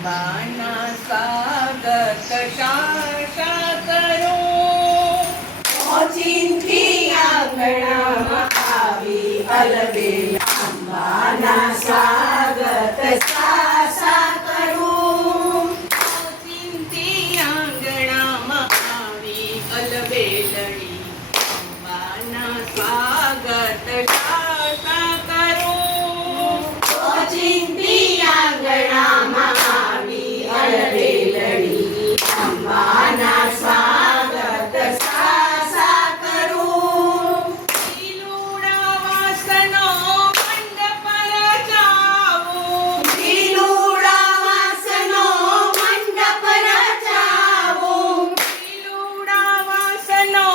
અંબાના સ્વાગત શા કરું, ઓચિંતી આંગણામાં આવી અલબેલ અંબાના સ્વાગત શા કરું. ઓચિંતી આંગણામાં આવી અલબેલડી અંબાના સ્વાગત શા કરું. ઓચિંતી આંગણામાં આવી અલબેલડી અંબાના સ્વાગત શા કરું. લીલુડા વાસનો મંડપ રચાવું, લીલુડા વાસનો મંડપ રચાવું. લીલુડા વાસનો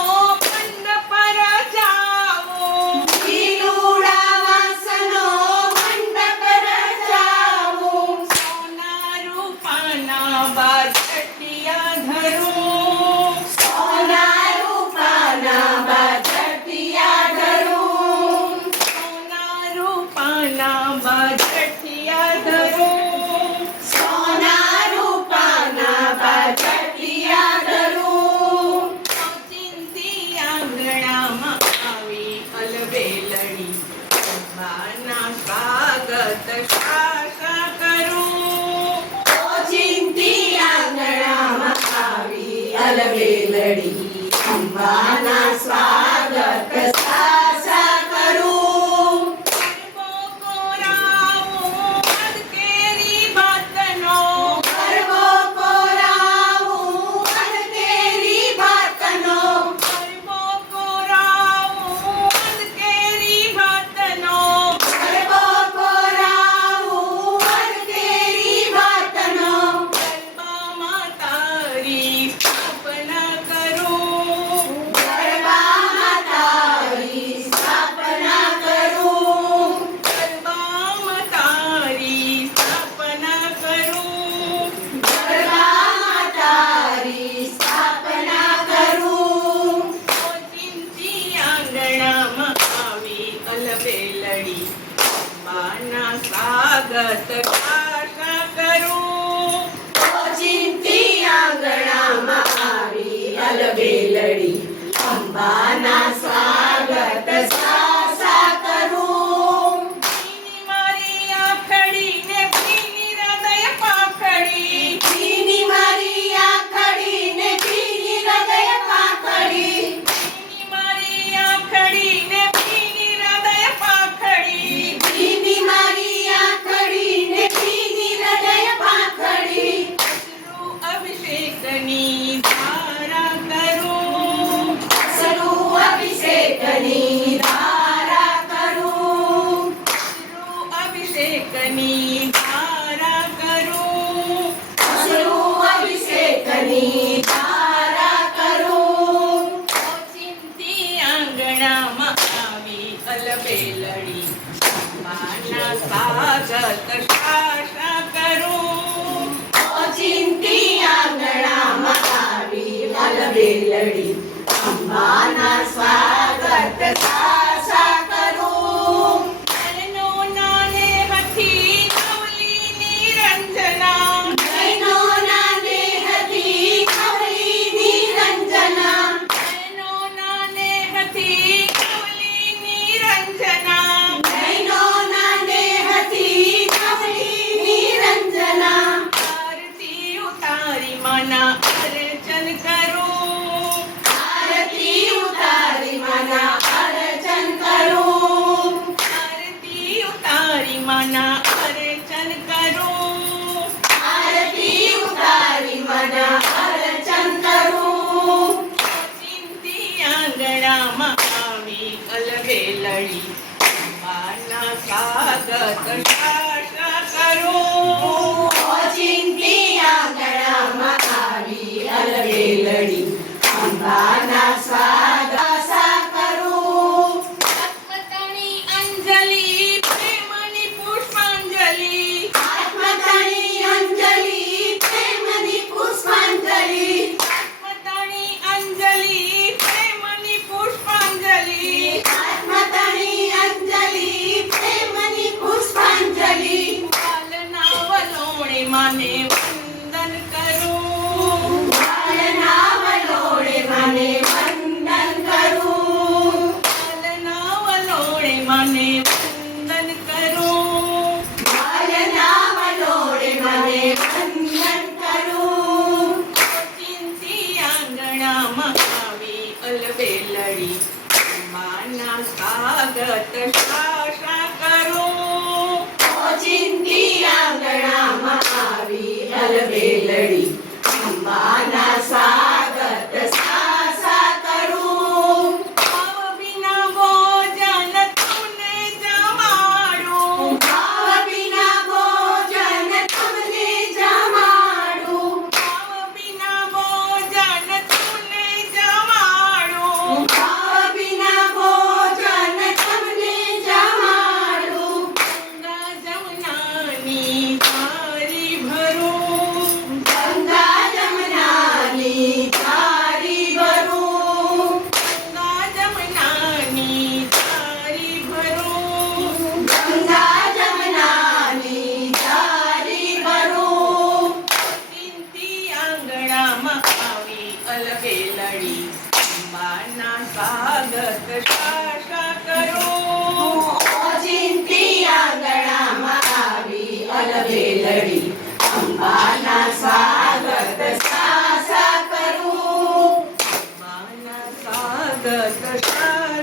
મંડપ રચાવું. લીલુડા વાસનો મંડપ રચાવું. સોના રૂપાના બાજટિયા ધરું, સોના રૂપાના બાજટિયા ધરું. સોના રૂપાના બાજટિયા ધરું. સોના રૂપાના બાજટિયા ધરું. ઓચિંતી આંગણામાં આવી અલબેલડી અંબાના સ્વાગત શા કરું. ઓચિંતી આંગણામાં આવી અલબેલડી અંબાના સ્વાગત શા કરું. ગરબો કોરાવું મધ કેરી ભાતનો, ગરબો કોરાવું મધ કેરી ભાતનો. ગરબો કોરાવું મધ કેરી ભાતનો. ગરબો કોરાવું મધ કેરી ભાતનો. ગરબામાં તારી સ્થાપના કરું, ગરબામાં તારી સ્થાપના કરું. ગરબામાં તારી સ્થાપના કરું. ગરબામાં તારી સ્થાપના કરું. ઓચિંતી આંગણામાં આવી અલબેલડી અંબાના સ્વાગત શા કરું. ઓચિંતી આંગણામાં આવી અલબેલડી અંબાના સ્વાગત શા કરું. ભીની મારી આંખડીને ભીની હૃદય પાખડી, ભીની મારી આંખડીને ભીની હૃદય પાખડી. ભીની મારી આંખડીને ભીની હૃદય પાખડી. ભીની મારી આંખડીને ભીની હૃદય પાખડી. અશ્રુ અભિષેકની ધારા કરું, અશ્રુ અભિષેકની ધારા કરું. અશ્રુ અભિષેકની ધારા કરું. અશ્રુ અભિષેકની ધારા કરું. ઓચિંતી આંગણામાં આવી અલબેલડી અંબાના સ્વાગત શા કરું. ઓચિંતી આંગણામાં આવી અલબેલડી અંબાના સ્વાગત શા કરું. નયનો નાને હથી કવલી નિરંજના, નયનો નાને હતી કવલી નિરંજના. નયનો નાને હથી કવલી નિરંજના. નયનો નાને હતી કવલી નિરંજના. આરતી ઉતારી માના અર્ચન કરું, આરતી ઉતારી માના અર્ચન કરું. આરતી ઉતારી માના અર્ચન કરું. આરતી ઉતારી માના અર્ચન કરું. ઓચિંતી આંગણામાં આવી અલબેલડી અંબાના સ્વાગત શા કરું. ઓચિંતી આંગણામાં આવી અલબેલડી અંબાના સ્વાગત શા કરું. આત્મતણી અંજલિ પ્રેમની પુષ્પાંજલિ, આત્મતણી અંજલિ પ્રેમની પુષ્પાંજલિ. આત્મતણી અંજલિ પ્રેમની પુષ્પાંજલિ. આત્મતણી અંજલિ પ્રેમની પુષ્પાંજલિ. વાલના વલોણે માને શા કરું. ઓચિંતી આંગણામાં આવી અલબેલડી અંબાના સ્વાગત સા કરું. ભાવ વિના ભોજન તમને જમાડું. ભાવ વિના ભોજન તમને જમાડું. ભાવ વિના ભોજન તમને જમાડું. ભાવ વિના ભોજન તમને જમાડું. ગંગા જમનાની થાળી ભરું. ગંગા જમનાની થાળી ભરું. ગંગા જમનાની થાળી ભરું. ગંગા જમનાની થાળી ભરું. ચિંતી આંગણામાં આવી અલબેલડી અંબાના સ્વાગત શા કરું. ઓચિંતી આંગણામાં આવી અલબેલડી અંબાના સ્વાગત સા કરું. અંબાના સ્વાગત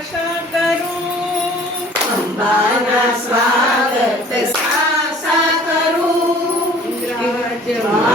શા કરું. અંબાના સ્વાગત સા કરું. વિરાજમાન